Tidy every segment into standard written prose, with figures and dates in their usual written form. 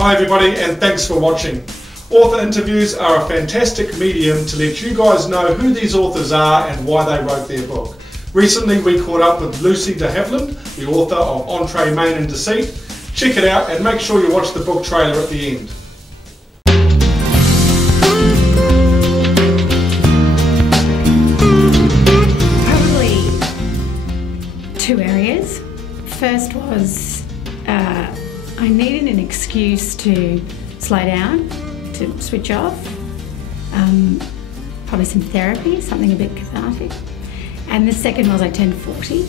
Hi everybody, and thanks for watching. Author interviews are a fantastic medium to let you guys know who these authors are and why they wrote their book. Recently we caught up with Lucie de Havilland, the author of Entree, Main and Deceit. Check it out and make sure you watch the book trailer at the end. Probably two areas. First was I needed an excuse to slow down, to switch off, probably some therapy, something a bit cathartic. And the second was I turned 40.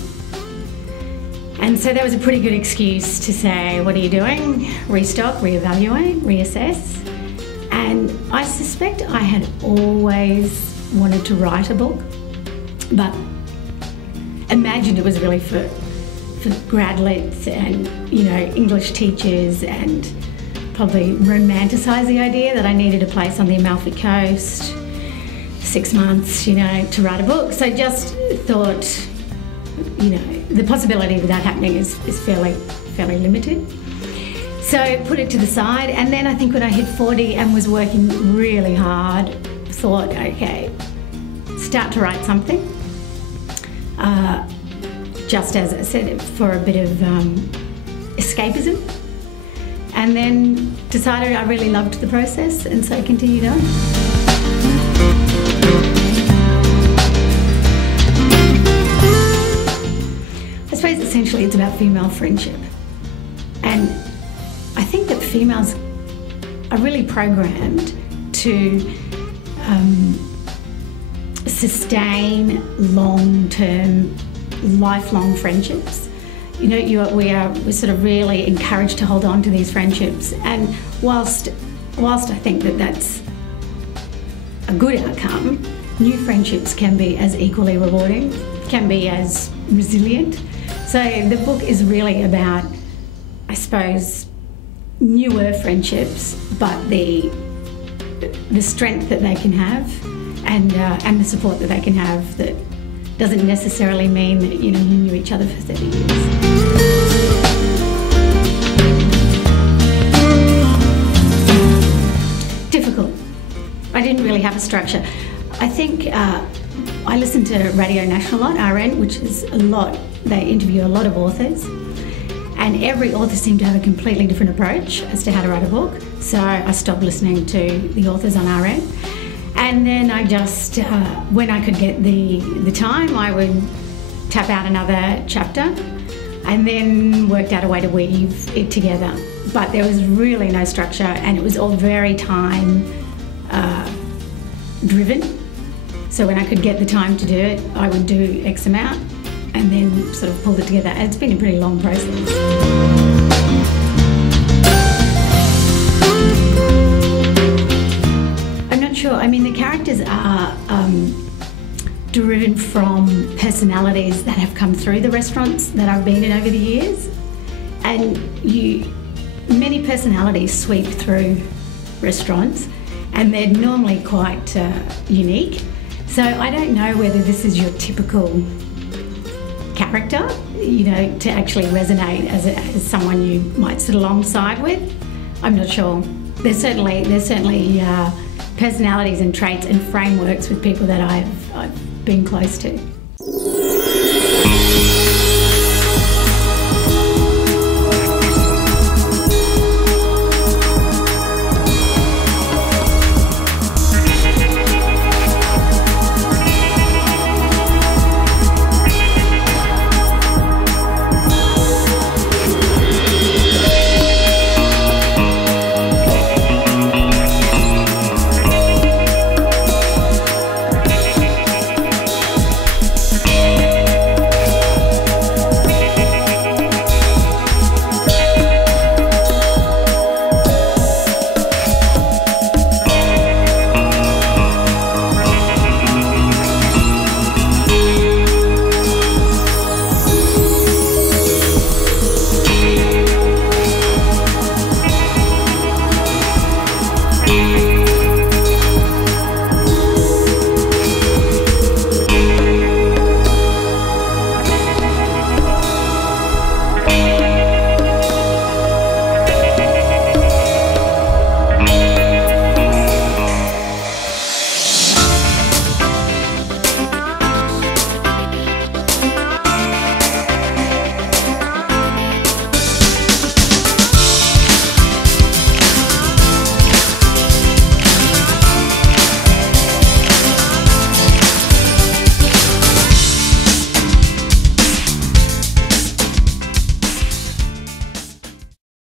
And so that was a pretty good excuse to say, what are you doing? Restock, reevaluate, reassess. And I suspect I had always wanted to write a book, but imagined it was really for gradlets and, English teachers, and probably romanticise the idea that I needed a place on the Amalfi Coast, 6 months, to write a book. So just thought, the possibility of that happening is fairly limited. So put it to the side, and then I think when I hit 40 and was working really hard, thought, okay, start to write something. Just as I said, for a bit of escapism, and then decided I really loved the process, and so continued on. I suppose essentially it's about female friendship, and I think that females are really programmed to sustain long-term, lifelong friendships. We're sort of really encouraged to hold on to these friendships, and whilst I think that that's a good outcome, new friendships can be as equally rewarding, can be as resilient. So the book is really about, I suppose, newer friendships, but the strength that they can have, and the support that they can have that doesn't necessarily mean that you knew each other for 30 years. Difficult. I didn't really have a structure. I think I listened to Radio National a lot, RN, which is a lot. They interview a lot of authors, and every author seemed to have a completely different approach as to how to write a book. So I stopped listening to the authors on RN. And then I just, when I could get the time, I would tap out another chapter and then worked out a way to weave it together. But there was really no structure, and it was all very time driven. So when I could get the time to do it, I would do X amount and then sort of pulled it together. It's been a pretty long process. Sure. I mean, the characters are driven from personalities that have come through the restaurants that I've been in over the years, and many personalities sweep through restaurants, and they're normally quite unique. So I don't know whether this is your typical character, to actually resonate as someone you might sit alongside with. I'm not sure. There's certainly personalities and traits and frameworks with people that I've been close to.